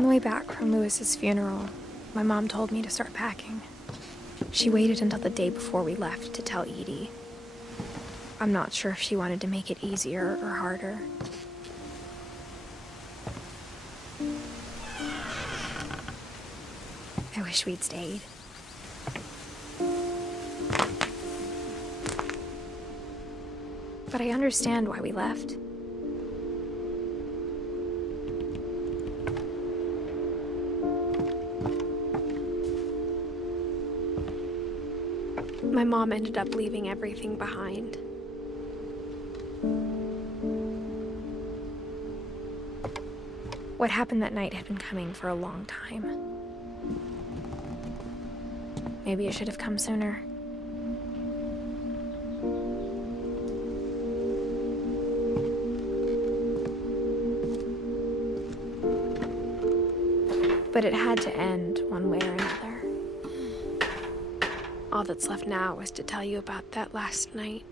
On the way back from Lewis's funeral, my mom told me to start packing. She waited until the day before we left to tell Edie. I'm not sure if she wanted to make it easier or harder. I wish we'd stayed. But I understand why we left. My mom ended up leaving everything behind. What happened that night had been coming for a long time. Maybe it should have come sooner. But it had to end one way or another. All that's left now is to tell you about that last night.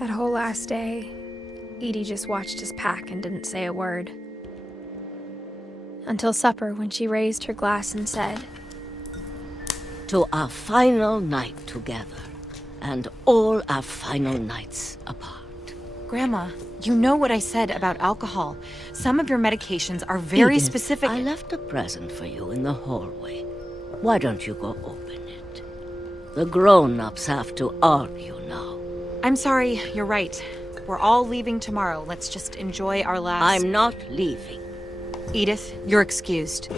That whole last day, Edie just watched us pack and didn't say a word. Until supper, when she raised her glass and said, "To our final night together, and all our final nights apart." Grandma, you know what I said about alcohol. Some of your medications are very Edith, specific. I left a present for you in the hallway. Why don't you go open it? The grown-ups have to argue now. I'm sorry, you're right. We're all leaving tomorrow. Let's just enjoy our last... I'm not leaving. Edith, you're excused.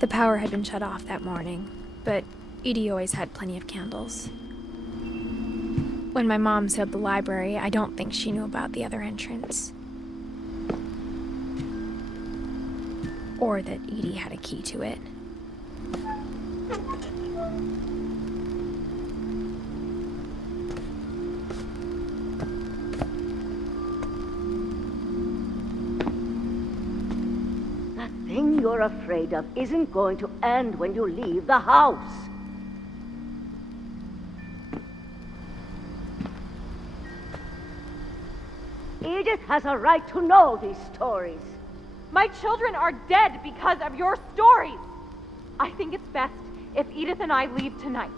The power had been shut off that morning, but Edie always had plenty of candles. When my mom said the library, I don't think she knew about the other entrance. Or that Edie had a key to it. That thing you're afraid of isn't going to end when you leave the house. Edith has a right to know these stories. My children are dead because of your stories. I think it's best if Edith and I leave tonight.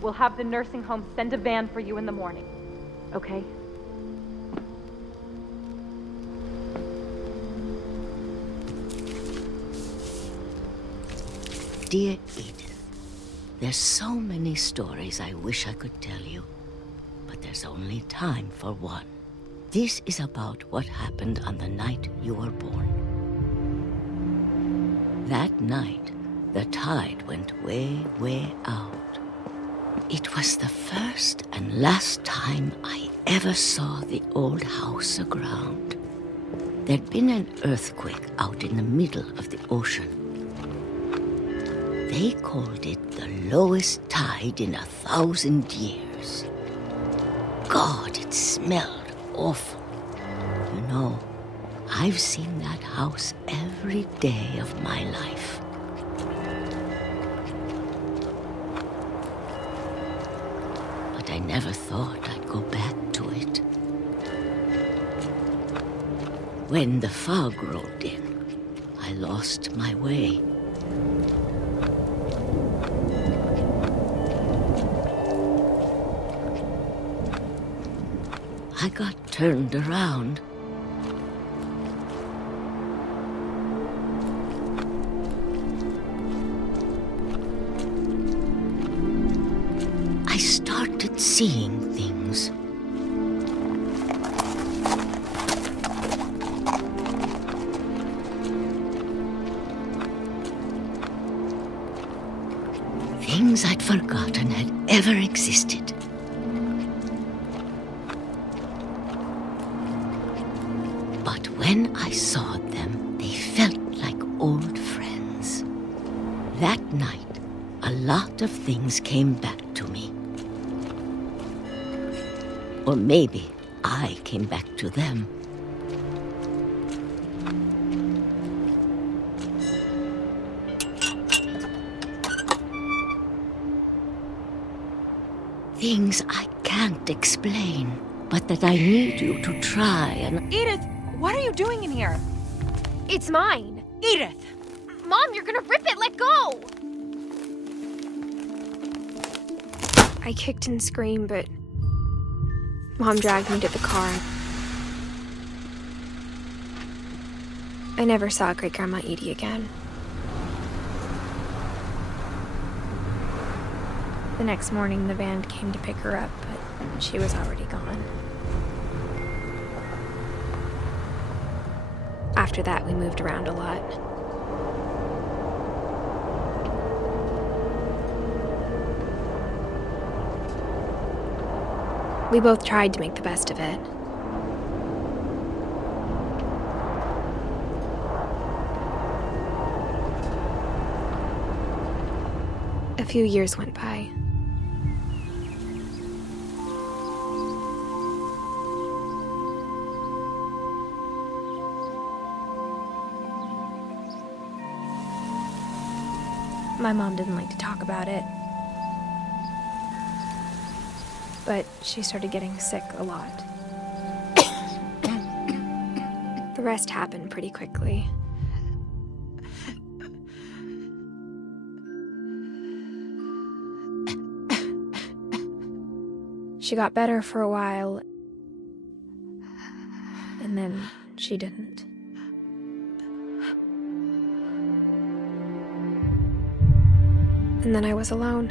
We'll have the nursing home send a van for you in the morning, okay? Dear Edith, there's so many stories I wish I could tell you. But there's only time for one. This is about what happened on the night you were born. That night, the tide went way, way out. It was the first and last time I ever saw the old house aground. There'd been an earthquake out in the middle of the ocean. They called it the lowest tide in 1,000 years. God, it smelled awful. You know, I've seen that house every day of my life. But I never thought I'd go back to it. When the fog rolled in, I lost my way. I got turned around. I started seeing things. Things I'd forgotten had ever existed. But when I saw them, they felt like old friends. That night, a lot of things came back to me. Or maybe I came back to them. Things I can't explain, but that I need you to try and... Edith, what are you doing in here? It's mine. Edith! Mom, you're gonna rip it! Let go! I kicked and screamed, but Mom dragged me to the car. I never saw Great-Grandma Edie again. The next morning, the van came to pick her up, but she was already gone. After that, we moved around a lot. We both tried to make the best of it. A few years went by. My mom didn't like to talk about it, but she started getting sick a lot. The rest happened pretty quickly. She got better for a while, and then she didn't. And then I was alone.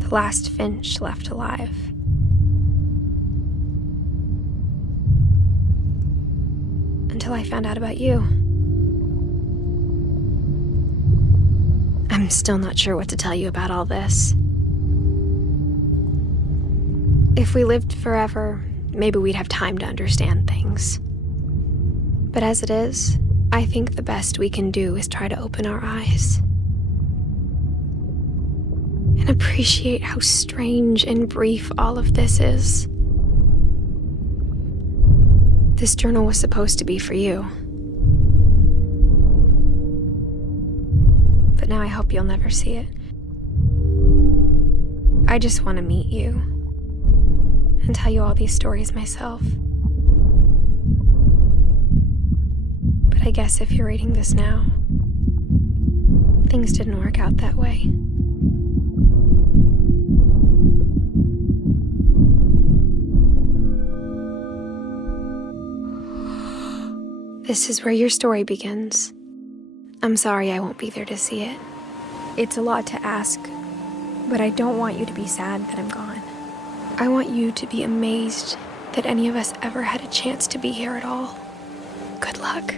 The last Finch left alive. Until I found out about you. I'm still not sure what to tell you about all this. If we lived forever, maybe we'd have time to understand things. But as it is, I think the best we can do is try to open our eyes and appreciate how strange and brief all of this is. This journal was supposed to be for you. But now I hope you'll never see it. I just want to meet you and tell you all these stories myself. But I guess if you're reading this now, things didn't work out that way. This is where your story begins. I'm sorry I won't be there to see it. It's a lot to ask, but I don't want you to be sad that I'm gone. I want you to be amazed that any of us ever had a chance to be here at all. Good luck.